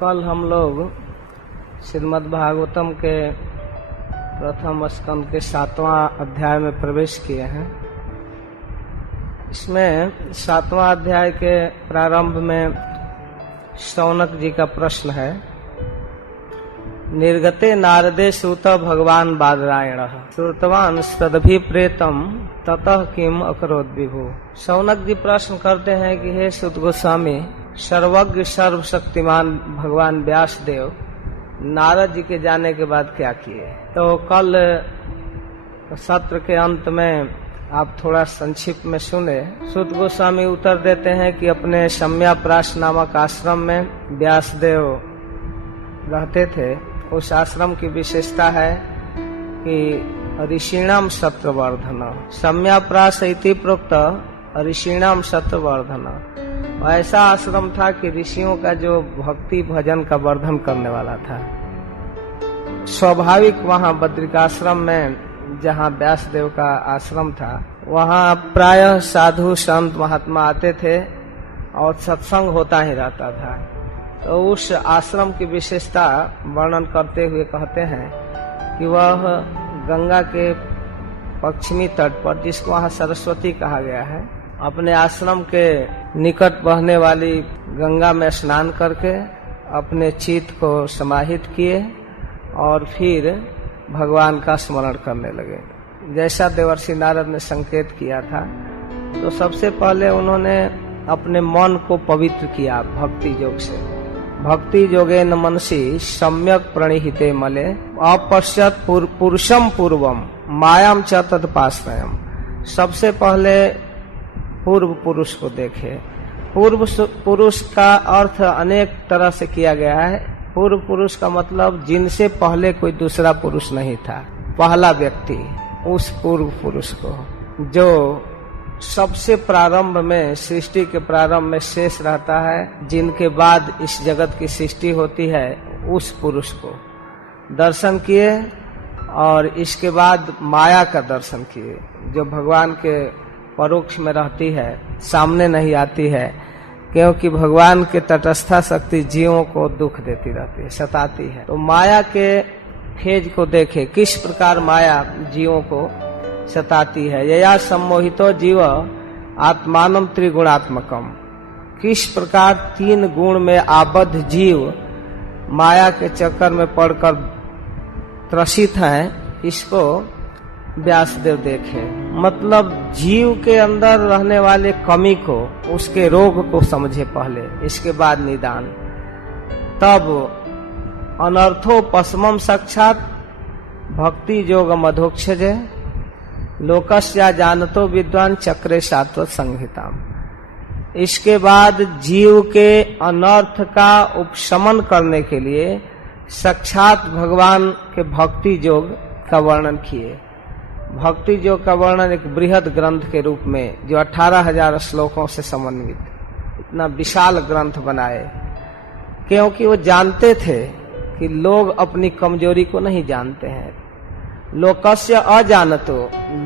कल हम लोग श्रीमद् भागवतम के प्रथम स्कंद के 7वां अध्याय में प्रवेश किए हैं। इसमें 7वां अध्याय के प्रारंभ में शौनक जी का प्रश्न है, निर्गते नारदे श्रुत भगवान बादरायण श्रुतवान सदभिप्रेतम ततः किम अकरोद विभु। शौनक जी प्रश्न करते हैं कि हे सुत गोस्वामी, सर्वज्ञ सर्वशक्तिमान भगवान व्यास देव नारद जी के जाने के बाद क्या किए। तो कल सत्र के अंत में आप थोड़ा संक्षिप्त में सुने। सुत गोस्वामी उत्तर देते हैं कि अपने सम्याप्राश नामक आश्रम में व्यास देव रहते थे। उस आश्रम की विशेषता है कि ऋषिणाम सत्रवर्धन, सम्याप्राश इति प्रोक्त ऋषिणाम सत्रवर्धन। ऐसा आश्रम था कि ऋषियों का जो भक्ति भजन का वर्धन करने वाला था। स्वाभाविक वहाँ बद्रिकाश्रम में जहाँ व्यासदेव का आश्रम था, वहाँ प्रायः साधु संत महात्मा आते थे और सत्संग होता ही रहता था। तो उस आश्रम की विशेषता वर्णन करते हुए कहते हैं कि वह गंगा के पश्चिमी तट पर, जिसको वहाँ सरस्वती कहा गया है, अपने आश्रम के निकट बहने वाली गंगा में स्नान करके अपने चित्त को समाहित किए और फिर भगवान का स्मरण करने लगे। जैसा देवर्षि नारद ने संकेत किया था, तो सबसे पहले उन्होंने अपने मन को पवित्र किया भक्ति योग से। भक्ति योगेन मनसि सम्यक प्रणिहिते मले अपश्यत पुरुषम पूर्वम मायाम च तत्पाश्रयम। सबसे पहले पूर्व पुरुष को देखे। पूर्व पुरुष का अर्थ अनेक तरह से किया गया है। पूर्व पुरुष का मतलब जिनसे पहले कोई दूसरा पुरुष नहीं था, पहला व्यक्ति, उस पूर्व पुरुष को जो सबसे प्रारंभ में, सृष्टि के प्रारंभ में शेष रहता है, जिनके बाद इस जगत की सृष्टि होती है, उस पुरुष को दर्शन किए और इसके बाद माया का दर्शन किए, जो भगवान के परोक्ष में रहती है, सामने नहीं आती है, क्योंकि भगवान के तटस्था शक्ति जीवों को दुख देती रहती है, सताती है। तो माया के फेज को देखे, किस प्रकार माया जीवों को सताती है। यया सम्मोहितो जीव आत्मानम त्रिगुणात्मकम। किस प्रकार तीन गुण में आबद्ध जीव माया के चक्कर में पड़कर त्रसित हैं, इसको व्यासदेव देखे। मतलब जीव के अंदर रहने वाले कमी को, उसके रोग को समझे पहले, इसके बाद निदान। तब अनर्थो पश्मम साक्षात भक्ति योग मधोक्षजे लोकस्या जानतो विद्वान चक्रे शाश्वत संहिताम। इसके बाद जीव के अनर्थ का उपशमन करने के लिए साक्षात भगवान के भक्ति योग का वर्णन किए। भक्ति योग का वर्णन एक बृहद ग्रंथ के रूप में, जो 18,000 श्लोकों से समन्वित, इतना विशाल ग्रंथ बनाए, क्योंकि वो जानते थे कि लोग अपनी कमजोरी को नहीं जानते हैं। लोकस्य अजानतो,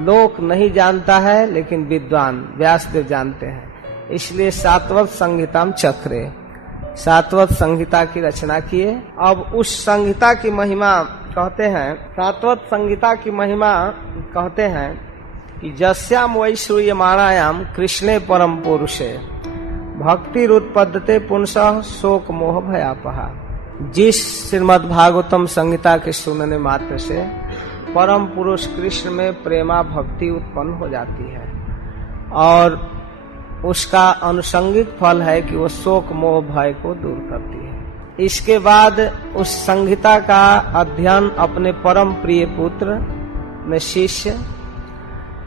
लोक नहीं जानता है, लेकिन विद्वान व्यासदेव जानते हैं। इसलिए सातवत संहिताम चक्रे, सातवत संहिता की रचना किए। अब उस संहिता की महिमा कहते हैं, सातवत संहिता की महिमा कहते हैं कि जस्याम वै श्रूयमाणायाम कृष्णे परम पुरुषे भक्तिरुत्पद्यते पुंसः शोक मोह भयापहा। जिस श्रीमद् भागवतम संहिता के सुनने मात्र से परम पुरुष कृष्ण में प्रेमा भक्ति उत्पन्न हो जाती है, और उसका अनुषंगिक फल है कि वो शोक मोह भय को दूर करती है। इसके बाद उस संहिता का अध्ययन अपने परम प्रिय पुत्र में शिष्य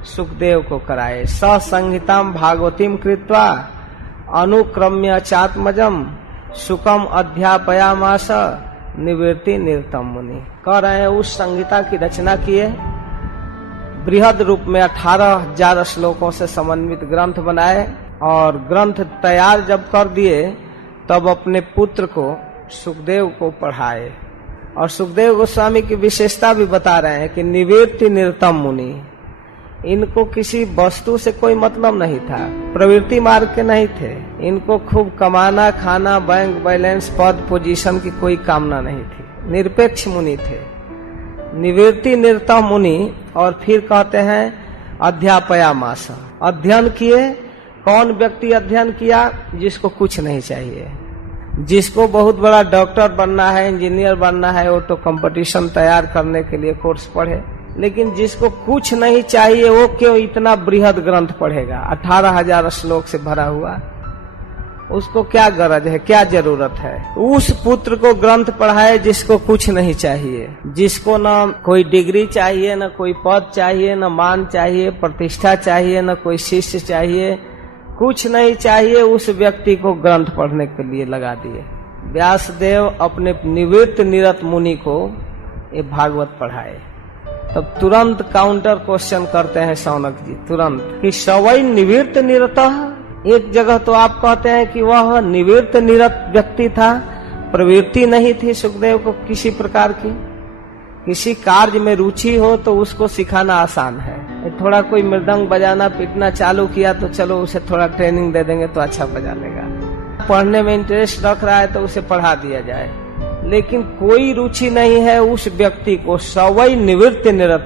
सुखदेव को कराए। स संहिताम भागवतीम कृत्वा अनुक्रम्य चात्मजम सुखम अध्यापयामास निवृत्ति निरतम मुनि। कह रहे हैं उस संहिता की रचना किए, बृहद रूप में 18,000 श्लोकों से समन्वित ग्रंथ बनाए, और ग्रंथ तैयार जब कर दिए तब अपने पुत्र को सुखदेव को पढ़ाए। और सुखदेव गोस्वामी की विशेषता भी बता रहे हैं कि निवृत्ति निरतम मुनि, इनको किसी वस्तु से कोई मतलब नहीं था, प्रवृत्ति मार्ग के नहीं थे। इनको खूब कमाना, खाना, बैंक बैलेंस, पद, पोजीशन की कोई कामना नहीं थी। निरपेक्ष मुनि थे, निवृत्ति निरतः मुनि। और फिर कहते हैं अध्यापयामास, अध्ययन किए। कौन व्यक्ति अध्ययन किया? जिसको कुछ नहीं चाहिए, जिसको बहुत बड़ा डॉक्टर बनना है, इंजीनियर बनना है, वो तो कंपटीशन तैयार करने के लिए कोर्स पढ़े। लेकिन जिसको कुछ नहीं चाहिए वो क्यों इतना बृहद ग्रंथ पढ़ेगा? 18,000 श्लोक से भरा हुआ, उसको क्या गरज है, क्या जरूरत है? उस पुत्र को ग्रंथ पढ़ाए जिसको कुछ नहीं चाहिए, जिसको न कोई डिग्री चाहिए, न कोई पद चाहिए, न मान चाहिए, प्रतिष्ठा चाहिए, न कोई शिष्य चाहिए, कुछ नहीं चाहिए। उस व्यक्ति को ग्रंथ पढ़ने के लिए लगा दिए। व्यासदेव अपने निवृत्त निरत मुनि को ये भागवत पढ़ाए। तब तुरंत काउंटर क्वेश्चन करते हैं शौनक जी, तुरंत कि सवै निवृत्त निरतः। एक जगह तो आप कहते हैं कि वह निवृत्त निरत व्यक्ति था, प्रवृत्ति नहीं थी सुखदेव को किसी प्रकार की। किसी कार्य में रुचि हो तो उसको सिखाना आसान है। थोड़ा कोई मृदंग बजाना पीटना चालू किया तो चलो उसे थोड़ा ट्रेनिंग दे देंगे तो अच्छा बजा लेगा। पढ़ने में इंटरेस्ट रख रहा है तो उसे पढ़ा दिया जाए। लेकिन कोई रुचि नहीं है उस व्यक्ति को, सवै निवृत्ति निरत,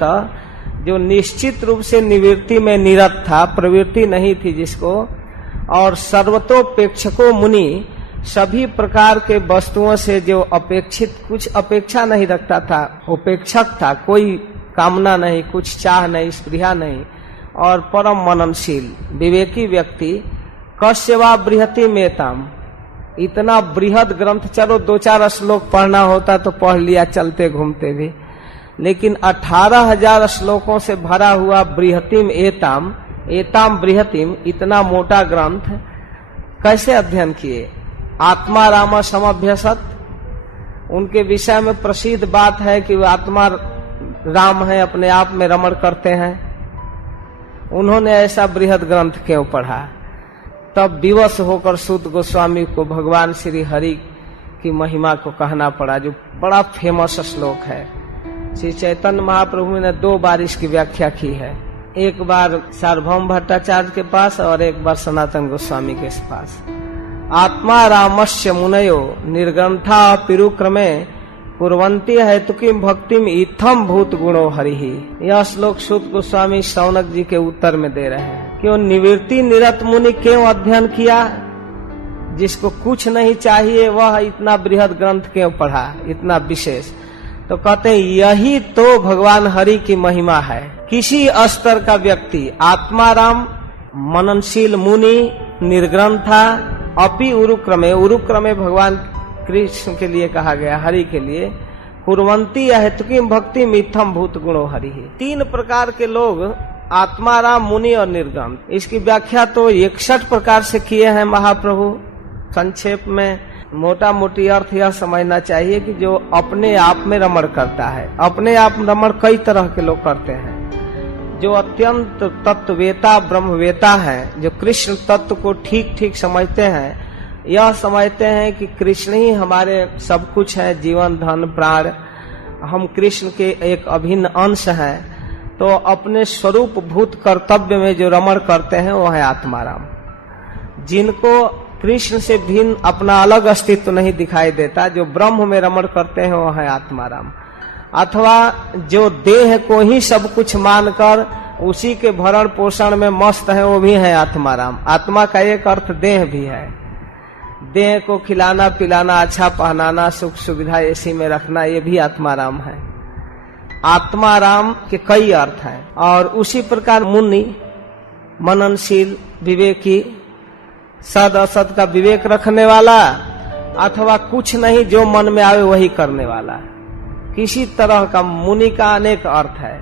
जो निश्चित रूप से निवृत्ति में निरत था, प्रवृत्ति नहीं थी जिसको, और सर्वतोपेक्षको मुनि, सभी प्रकार के वस्तुओं से जो अपेक्षित, कुछ अपेक्षा नहीं रखता था, उपेक्षक था, कोई कामना नहीं, कुछ चाह नहीं, स्पृहा नहीं, और परम मननशील विवेकी व्यक्ति। कस्यवा बृहति मेताम, इतना बृहद ग्रंथ, चलो 2-4 श्लोक पढ़ना होता तो पढ़ लिया चलते घूमते भी, लेकिन 18,000 श्लोकों से भरा हुआ बृहतिम एताम, एताम बृहतिम, इतना मोटा ग्रंथ कैसे अध्ययन किए? आत्मा राम समभ्यसत, उनके विषय में प्रसिद्ध बात है कि वो आत्मा राम है, अपने आप में रमण करते हैं। उन्होंने ऐसा बृहद ग्रंथ क्यों पढ़ा? तब विवश होकर सूत गोस्वामी को भगवान श्री हरि की महिमा को कहना पड़ा, जो बड़ा फेमस श्लोक है। श्री चैतन्य महाप्रभु ने 2 बार इसकी व्याख्या की है, एक बार सार्वभौम भट्टाचार्य के पास और एक बार सनातन गोस्वामी के पास। आत्मा रामस्य मुनयो निर्ग्रंथा पिरुक्रमे कुर्वन्ति हेतुकिम भक्तिम इत्थम भूत गुणो हरिहि। यह श्लोक सूत गोस्वामी शौनक जी के उत्तर में दे रहे हैं। क्यों निवृत्ति निरत मुनि क्यों अध्ययन किया? जिसको कुछ नहीं चाहिए वह इतना बृहद ग्रंथ क्यों पढ़ा, इतना विशेष? तो कहते हैं यही तो भगवान हरि की महिमा है। किसी स्तर का व्यक्ति, आत्माराम, मननशील मुनि, निर्ग्रंथा, अपि उरुक्रमे, उरुक्रमे भगवान कृष्ण के लिए कहा गया, हरि के लिए, कुर्वन्ति हेतुकिम भक्ति मिथम भूत गुणो हरि। 3 प्रकार के लोग, आत्माराम, मुनि और निर्ग्रंथ। इसकी व्याख्या तो 61 प्रकार से किए हैं महाप्रभु। संक्षेप में मोटा मोटी अर्थ यह समझना चाहिए कि जो अपने आप में रमण करता है। अपने आप में रमण कई तरह के लोग करते हैं। जो अत्यंत तत्ववेता ब्रह्मवेता है, जो कृष्ण तत्व को ठीक ठीक समझते हैं, यह समझते हैं कि कृष्ण ही हमारे सब कुछ है, जीवन धन प्राण, हम कृष्ण के एक अभिन्न अंश हैं। तो अपने स्वरूप भूत कर्तव्य में जो रमण करते हैं वो है आत्माराम। जिनको कृष्ण से भिन्न अपना अलग अस्तित्व नहीं दिखाई देता, जो ब्रह्म में रमण करते हैं वो है आत्माराम। अथवा जो देह को ही सब कुछ मानकर उसी के भरण पोषण में मस्त है, वो भी है आत्माराम। आत्मा का एक अर्थ देह भी है। देह को खिलाना पिलाना, अच्छा पहनाना, सुख सुविधा इसी में रखना, ये भी आत्माराम है। आत्माराम के कई अर्थ हैं। और उसी प्रकार मुनि, मननशील, विवेकी, सद असद का विवेक रखने वाला, अथवा कुछ नहीं जो मन में आवे वही करने वाला, किसी तरह का मुनि का अनेक अर्थ है।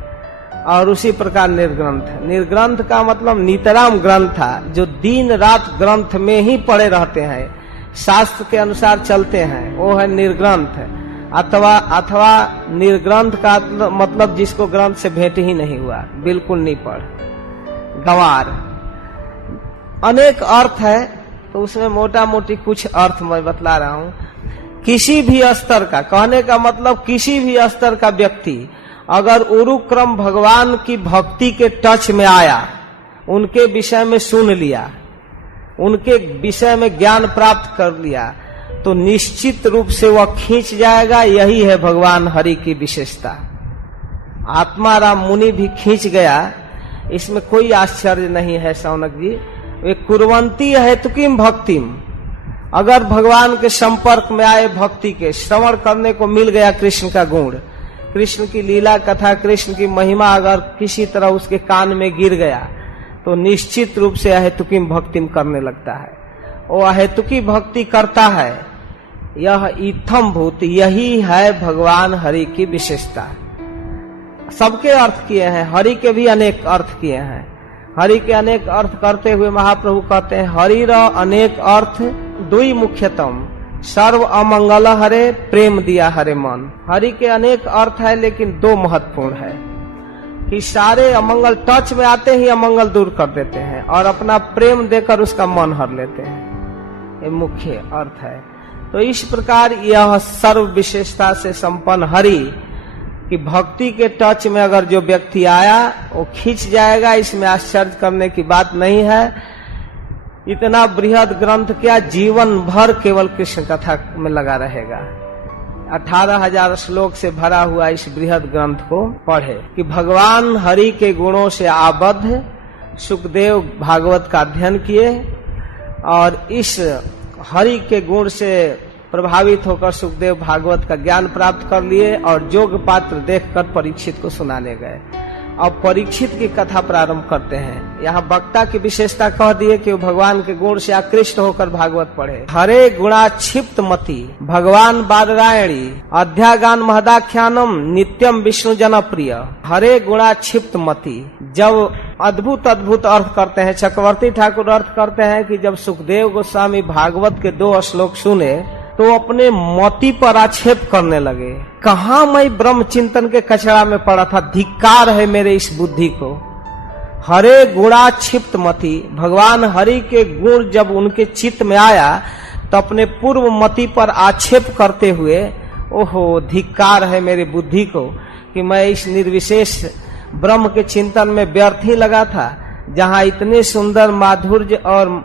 और उसी प्रकार निर्ग्रंथ। निर्ग्रंथ का मतलब नितराम ग्रंथ था, जो दिन रात ग्रंथ में ही पड़े रहते हैं, शास्त्र के अनुसार चलते हैं, वो है निर्ग्रंथ। अथवा निर्ग्रंथ का मतलब जिसको ग्रंथ से भेंट ही नहीं हुआ, बिल्कुल नहीं पढ़, गंवार। अनेक अर्थ है, तो उसमें मोटा मोटी कुछ अर्थ मैं बतला रहा हूँ। किसी भी स्तर का, कहने का मतलब किसी भी स्तर का व्यक्ति अगर उरुक्रम भगवान की भक्ति के टच में आया, उनके विषय में सुन लिया, उनके विषय में ज्ञान प्राप्त कर लिया, तो निश्चित रूप से वह खींच जाएगा। यही है भगवान हरि की विशेषता। आत्माराम मुनि भी खींच गया, इसमें कोई आश्चर्य नहीं है शौनक जी। वे कुर्वंती हेतुकीम भक्तिम, अगर भगवान के संपर्क में आए, भक्ति के श्रवण करने को मिल गया कृष्ण का गुण, कृष्ण की लीला कथा, कृष्ण की महिमा अगर किसी तरह उसके कान में गिर गया, तो निश्चित रूप से अहेतुकीम भक्तिम करने लगता है। वो अहेतुकी भक्ति करता है। यह इत्थम भूत, यही है भगवान हरि की विशेषता। सबके अर्थ किए हैं, हरि के भी अनेक अर्थ किए हैं। हरि के अनेक अर्थ करते हुए महाप्रभु कहते हैं, हरि र अनेक अर्थ दुई मुख्यतम, सर्व अमंगल हरे प्रेम दिया हरे मन। हरि के अनेक अर्थ है, लेकिन दो महत्वपूर्ण है कि सारे अमंगल टच में आते ही अमंगल दूर कर देते हैं और अपना प्रेम देकर उसका मन हर लेते हैं। ये मुख्य अर्थ है। तो इस प्रकार यह सर्व विशेषता से संपन्न हरि कि भक्ति के टच में अगर जो व्यक्ति आया वो खींच जाएगा, इसमें आश्चर्य करने की बात नहीं है। इतना बृहद ग्रंथ क्या, जीवन भर केवल कृष्ण कथा में लगा रहेगा। 18,000 श्लोक से भरा हुआ इस बृहद ग्रंथ को पढ़े कि भगवान हरि के गुणों से आबद्ध सुखदेव भागवत का अध्ययन किए और इस हरि के गुण से प्रभावित होकर सुखदेव भागवत का ज्ञान प्राप्त कर लिए और जोग पात्र देखकर परीक्षित को सुनाने गए। अब परीक्षित की कथा प्रारंभ करते हैं। यहाँ वक्ता की विशेषता कह दिए कि वो भगवान के गुण से आकृष्ट होकर भागवत पढ़े। हरे गुणा क्षिप्त मति भगवान बादरायणी अध्यागान महदाख्यानम नित्यम विष्णु जनप्रिय। हरे गुणा क्षिप्त मति, जब अद्भुत अद्भुत अर्थ करते हैं, चक्रवर्ती ठाकुर अर्थ करते हैं कि जब सुखदेव गोस्वामी भागवत के 2 श्लोक सुने तो अपने मोती पर आक्षेप करने लगे, कहाँ मैं ब्रह्म चिंतन के कचरा में पड़ा था, धिक्कार है मेरे इस बुद्धि को। हरे गुणा क्षिप्त मति, भगवान हरि के गुण जब उनके चित्त में आया तो अपने पूर्व मति पर आक्षेप करते हुए, ओहो धिक्कार है मेरे बुद्धि को कि मैं इस निर्विशेष ब्रह्म के चिंतन में व्यर्थ ही लगा था, जहाँ इतने सुंदर माधुर्य और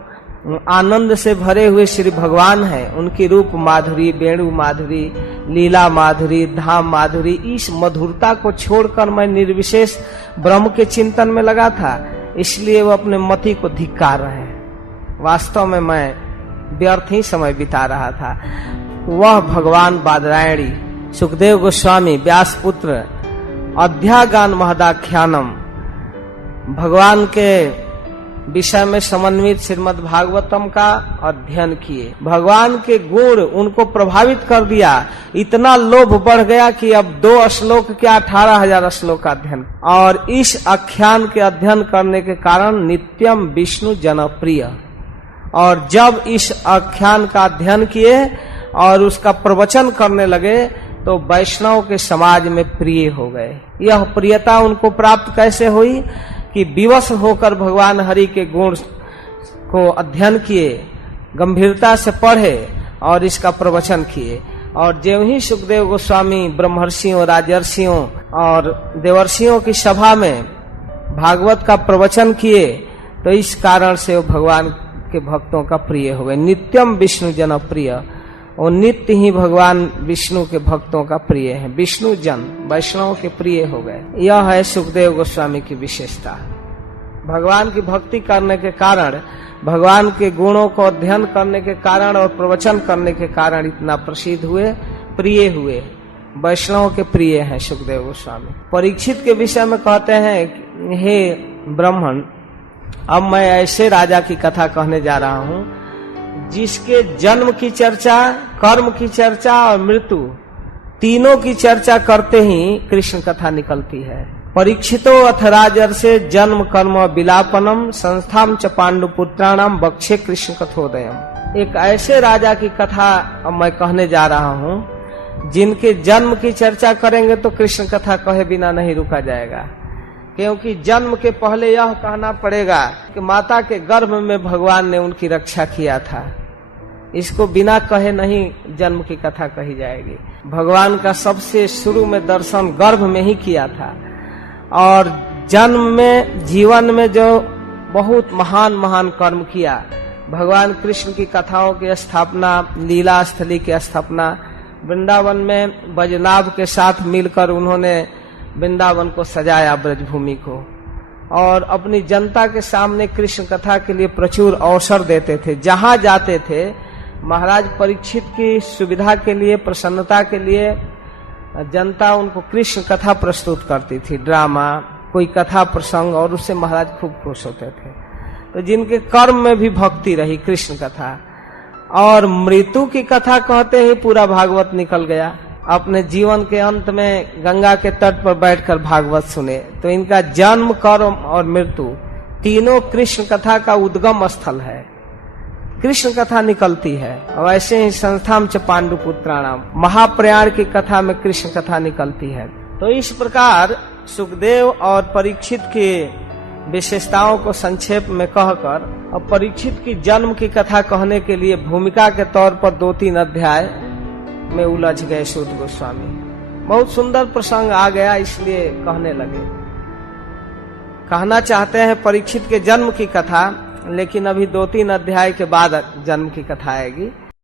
आनंद से भरे हुए श्री भगवान हैं। उनकी रूप माधुरी, वेणु माधुरी, लीला माधुरी, धाम माधुरी, इस मधुरता को छोड़कर मैं निर्विशेष ब्रह्म के चिंतन में लगा था, इसलिए वो अपने मति को धिक्कार रहे हैं। वास्तव में मैं व्यर्थ ही समय बिता रहा था। वह भगवान बादरायणी सुखदेव गोस्वामी व्यास पुत्र अध्यागान महदाख्यानम, भगवान के विषय में समन्वित श्रीमद् भागवतम का अध्ययन किए। भगवान के गुण उनको प्रभावित कर दिया, इतना लोभ बढ़ गया कि अब 2 श्लोक के 18,000 श्लोक का अध्ययन, और इस आख्यान के अध्ययन करने के कारण नित्यम विष्णु जनप्रिय। और जब इस आख्यान का अध्ययन किए और उसका प्रवचन करने लगे तो वैष्णव के समाज में प्रिय हो गए। यह प्रियता उनको प्राप्त कैसे हुई कि विवश होकर भगवान हरि के गुण को अध्ययन किए, गंभीरता से पढ़े और इसका प्रवचन किए। और ज्यों ही सुखदेव गोस्वामी ब्रह्मर्षियों, राजर्षियों और देवर्षियों की सभा में भागवत का प्रवचन किए तो इस कारण से वो भगवान के भक्तों का प्रिय हो गए। नित्यम विष्णु जनप्रिय, और नित्य ही भगवान विष्णु के भक्तों का प्रिय है। विष्णु जन वैष्णव के प्रिय हो गए। यह है सुखदेव गोस्वामी की विशेषता। भगवान की भक्ति करने के कारण, भगवान के गुणों को अध्ययन करने के कारण और प्रवचन करने के कारण इतना प्रसिद्ध हुए, प्रिय हुए, वैष्णव के प्रिय हैं सुखदेव गोस्वामी। परीक्षित के विषय में कहते हैं, हे ब्राह्मण, अब मैं ऐसे राजा की कथा कहने जा रहा हूँ जिसके जन्म की चर्चा, कर्म की चर्चा और मृत्यु तीनों की चर्चा करते ही कृष्ण कथा निकलती है। परीक्षितो अथ राजर्षे जन्म कर्म विलापनम संस्थाम च पांडुपुत्राणाम बक्षे कृष्ण कथोदयम। एक ऐसे राजा की कथा अब मैं कहने जा रहा हूँ जिनके जन्म की चर्चा करेंगे तो कृष्ण कथा कहे बिना नहीं रुका जाएगा, क्योंकि जन्म के पहले यह कहना पड़ेगा कि माता के गर्भ में भगवान ने उनकी रक्षा किया था। इसको बिना कहे नहीं जन्म की कथा कही जाएगी। भगवान का सबसे शुरू में दर्शन गर्भ में ही किया था, और जन्म में जीवन में जो बहुत महान महान कर्म किया, भगवान कृष्ण की कथाओं की स्थापना, लीला स्थली की स्थापना, वृंदावन में बैजनाथ के साथ मिलकर उन्होंने वृंदावन को सजाया, ब्रजभूमि को, और अपनी जनता के सामने कृष्ण कथा के लिए प्रचुर अवसर देते थे। जहां जाते थे महाराज परीक्षित की सुविधा के लिए, प्रसन्नता के लिए जनता उनको कृष्ण कथा प्रस्तुत करती थी, ड्रामा, कोई कथा प्रसंग, और उससे महाराज खूब खुश होते थे। तो जिनके कर्म में भी भक्ति रही, कृष्ण कथा, और मृत्यु की कथा कहते ही पूरा भागवत निकल गया। अपने जीवन के अंत में गंगा के तट पर बैठकर भागवत सुने। तो इनका जन्म, कर्म और मृत्यु तीनों कृष्ण कथा का उद्गम स्थल है, कृष्ण कथा निकलती है। और ऐसे ही संस्थाम च पांडु पुत्राणाम, महाप्रयाण की कथा में कृष्ण कथा निकलती है। तो इस प्रकार सुखदेव और परीक्षित की विशेषताओं को संक्षेप में कहकर और परीक्षित की जन्म की कथा कहने के लिए भूमिका के तौर पर 2-3 अध्याय में उलझ गए सूत गोस्वामी। बहुत सुंदर प्रसंग आ गया, इसलिए कहने लगे। कहना चाहते हैं परीक्षित के जन्म की कथा, लेकिन अभी 2-3 अध्याय के बाद जन्म की कथा आएगी।